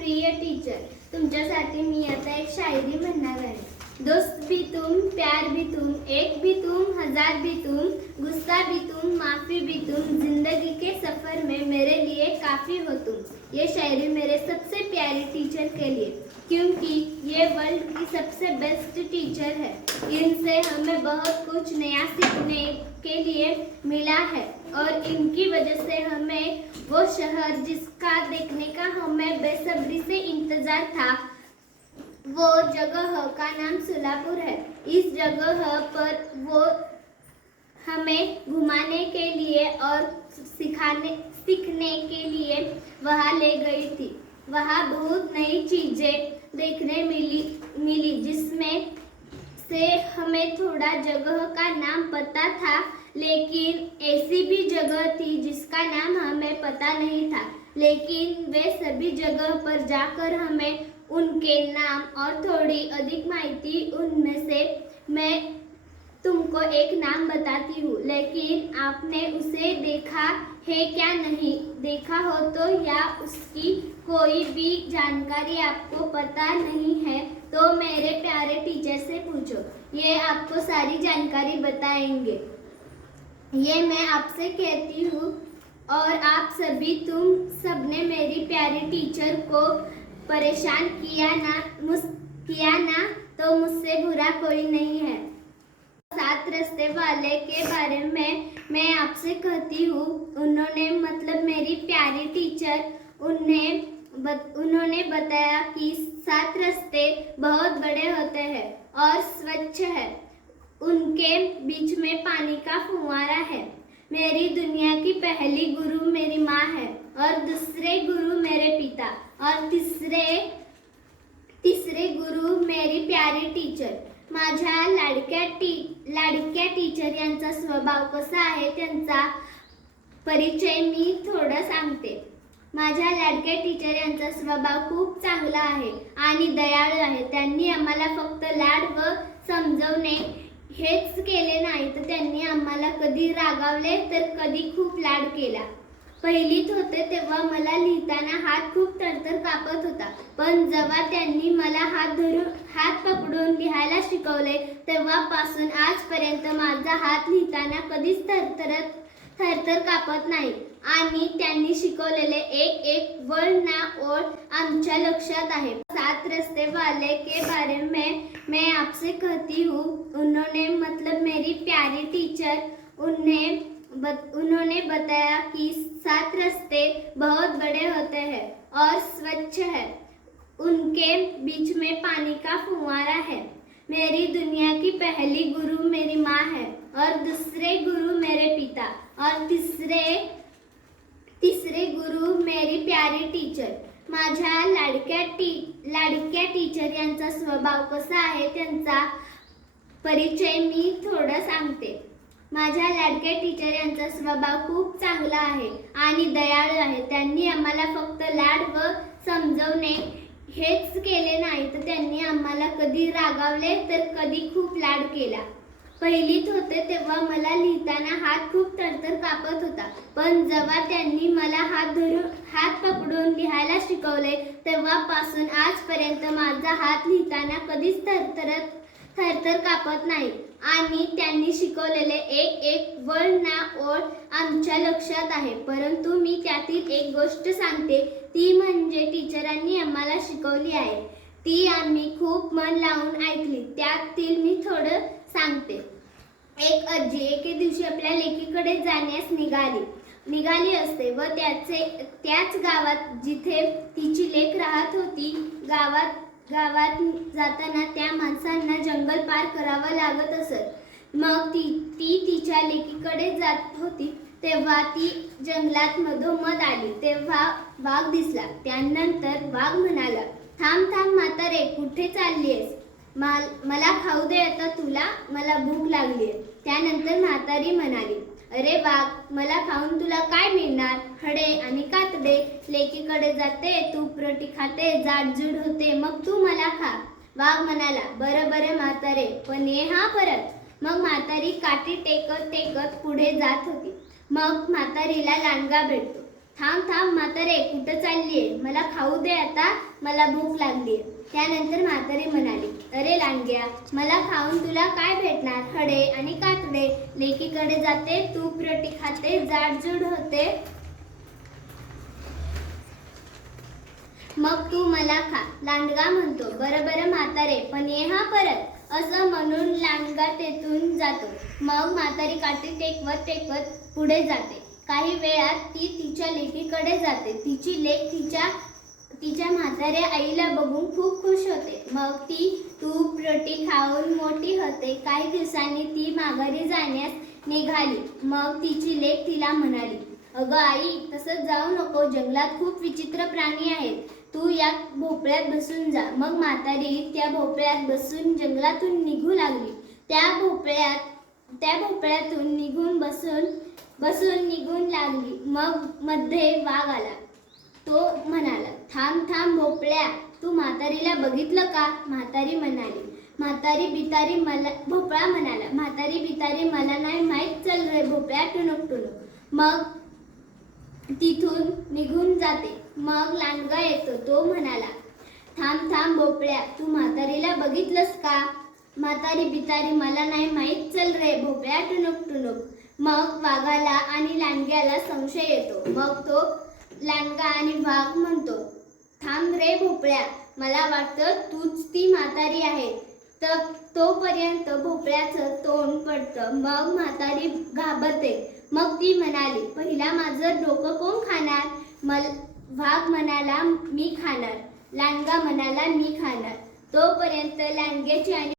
प्रिय टीचर तुमच्यासाठी मी आता एक शायरी म्हणणार आहे. दोस्त भी तुम प्यार भी तुम एक भी तुम हज़ार भी तुम गुस्सा भी तुम माफ़ी भी तुम ज़िंदगी के सफ़र में मेरे लिए काफ़ी हो तुम. ये शायरी मेरे सबसे प्यारे टीचर के लिए, क्योंकि ये वर्ल्ड की सबसे बेस्ट टीचर है. इनसे हमें बहुत कुछ नया सीखने के लिए मिला है और इनकी वजह से हमें वो शहर जिसका देखने का हमें बेसब्री से इंतज़ार था। वो जगह का नाम सुलापुर है। इस जगह पर वो हमें घुमाने के लिए और सिखाने, सीखने के लिए वहाँ ले गई थी। वहाँ बहुत नई चीज़ें देखने मिली मिली, जिसमें से हमें थोड़ा जगह का नाम पता था। लेकिन ऐसी भी जगह थी जिसका नाम हमें पता नहीं था। लेकिन वे सभी जगह पर जाकर हमें उनके नाम और थोड़ी अधिक माहिती उनमें से मैं तुमको एक नाम बताती हूँ। लेकिन आपने उसे देखा है क्या नहीं? देखा हो तो या उसकी कोई भी जानकारी आपको पता नहीं है तो मेरे प्यारे टीचर से पूछो। ये आपको सारी जानकारी बताएँगे। ये मैं आपसे कहती हूँ और आप सभी तुम सबने मेरी प्यारी टीचर को परेशान किया ना मुझ किया ना तो मुझसे बुरा कोई नहीं है। सात रस्ते वाले के बारे में मैं आपसे कहती हूँ उन्होंने मतलब मेरी प्यारी टीचर उन्हें बत, उन्होंने बताया कि सात रस्ते बहुत बड़े होते हैं और स्वच्छ है। उनके बीच में पानी का फुहारा है। मेरी दुनिया की पहली गुरु मेरी माँ है और दूसरे गुरु मेरे पिता और तीसरे तिसरे गुरु मेरी प्यारी टीचर माझ्या लाडक्या टी लाडक्या टीचर यांचा स्वभाव कसा आहे त्यांचा परिचय मी थोडं सांगते। माझ्या लाडक्या टीचर यांचा स्वभाव खूप चांगला आहे आणि दयाळू आहे. त्यांनी आम्हाला फक्त लाड व समजवणे हेच केले नाही तर त्यांनी आम्हाला कधी रागावले तर कधी खूप लाड केला. पहिलीत होते तेव्हा मला लिहिताना हात खूप तरतर कापत होता. पण जेव्हा त्यांनी मला हात धरून हात पकडून लिहायला शिकवले तेव्हापासून आजपर्यंत माझा हात लिहिताना कधीच थरथरत थरथर कापत नाही. आणि त्यांनी शिकवलेले एक एक वळ ना ओळ आमच्या लक्षात आहे. सात रस्ते वाले के बारे में मैं आपसे कहती हूँ। उन्होंने मतलब मेरी प्यारी टीचर उन्हें बत, उन्होंने बताया कि सात रस्ते बहुत बड़े होते हैं और स्वच्छ है। उनके बीच में पानी का फुहारा है। मेरी दुनिया की पहली गुरु मेरी माँ है और दूसरे गुरु मेरे पिता और तीसरे तीसरे गुरु मेरी प्यारी टीचर माझ्या लाडक्या टी लाडक्या टीचर यांचा स्वभाव कसा आहे त्यांचा परिचय मी थोडं सांगते. माझ्या लाडक्या टीचर यांचा स्वभाव खूप चांगला आहे आणि दयाळू आहे. त्यांनी आम्हाला फक्त लाड व समजवणे हेच केले नाही तर त्यांनी आम्हाला कधी रागावले तर कधी खूप लाड केला. पहिलीत होते तेव्हा मला हात खूप तरतर कापत होता. पण जेव्हा त्यांनी मला हात धरून हात पकडून लिहायला शिकवले तेव्हापासून आजपर्यंत माझा हात लिहिताना कधीच थरथरत थरथर कापत नाही. आणि त्यांनी शिकवलेले एक एक वर्ण ना ओळ आमच्या लक्षात आहे. परंतु मी त्यातील एक गोष्ट सांगते. ती म्हणजे टीचरांनी आम्हाला शिकवली आहे. ती आम्ही खूप मन लावून ऐकली. त्यातील मी थोडं सांगते. एक आजी एके दिवशी आपल्या लेकीकडे जाण्यास निघाली. निघाली असते व त्याचे त्याच गावात जिथे तिची लेक राहत होती गावात गावात जाताना त्या माणसांना जंगल पार करावं लागत असत. मग ती ती तिच्या लेकीकडे जात होती तेव्हा ती जंगलात मधोमध आली. तेव्हा वाघ दिसला. त्यानंतर वाघ म्हणाला थांब थांब म्हातारे कुठे चालली आहेस माल मला खाऊ दे आता तुला मला भूक लागली त्यानंतर म्हातारी म्हणाली अरे वाघ मला खाऊन तुला काय मिळणार? हडे आणि कातडे. लेकीकडे जाते तूप रोटी खाते जाडजूड होते मग तू मला खा. वाघ म्हणाला बरं बरं म्हातारे पण ये हा परत. मग म्हातारी काठी टेकत टेकत पुढे जात होती. मग म्हातारीला लांडगा भेटतो. थांब थांब म्हातारे कुठं चाललीये? मला खाऊ दे आता मला भूक लागली त्यानंतर म्हातारी म्हणाली अरे लांडग्या मला खाऊन तुला काय भेटणार? हडे आणि कातडे. लेकीकडे जाते तूप रोटी खाते जाडजूड होते. मग तू मला खा. लांडगा म्हणतो बरं बरं म्हातारे पण ये हा परत. असं म्हणून लांडगा तेथून जातो. मग म्हातारी काठी टेकवत टेकवत पुढे जाते. काही वेळात ती तिच्या लेकीकडे जाते. तिची लेक तिच्या तिच्या म्हाताऱ्या आईला बघून खूप खुश होते. मग ती तूप रोटी खाऊन मोठी होते. काही दिवसांनी ती माघारी जाण्यास निघाली. मग तिची लेक तिला म्हणाली अगं आई तसंच जाऊ नको. जंगलात खूप विचित्र प्राणी आहेत. तू या भोपळ्यात बसून जा. मग म्हातारी त्या भोपळ्यात बसून जंगलातून निघू लागली. त्या भोपळ्यात त्या भोपळ्यातून निघून बसून बसून निघून लागली. मग मध्ये वाघ आला. तो म्हणाला थांब थांब भोपळ्या तू म्हातारीला बघितलं का? म्हातारी म्हणाली म्हातारी बितारी मला भोपळा म्हणाला म्हातारी बितारी मला नाही माहीत चल रे भोपळ्या टुणूक टुणूक. मग तिथून निघून जाते. मग लांडगा येतो. तो म्हणाला थांब थांब भोपळ्या तू म्हातारीला बघितलंस का? म्हातारी बितारी मला नाही माहीत चल रे भोपळ्या टुणूक टुणूक. मग वाघाला आणि लांडग्याला संशय येतो. मग तो लांडगा आणि वाघ म्हणतो थांब रे भोपळ्या मला वाटतं तूच ती म्हातारी आहे. तर तोपर्यंत भोपळ्याचं तोंड पडतं. मग म्हातारी घाबरते. मग ती म्हणाली पहिला माझं डोकं कोण खाणार? मल वाघ म्हणाला मी खाणार. लांडगा म्हणाला मी खाणार. तोपर्यंत लांडग्याची आणि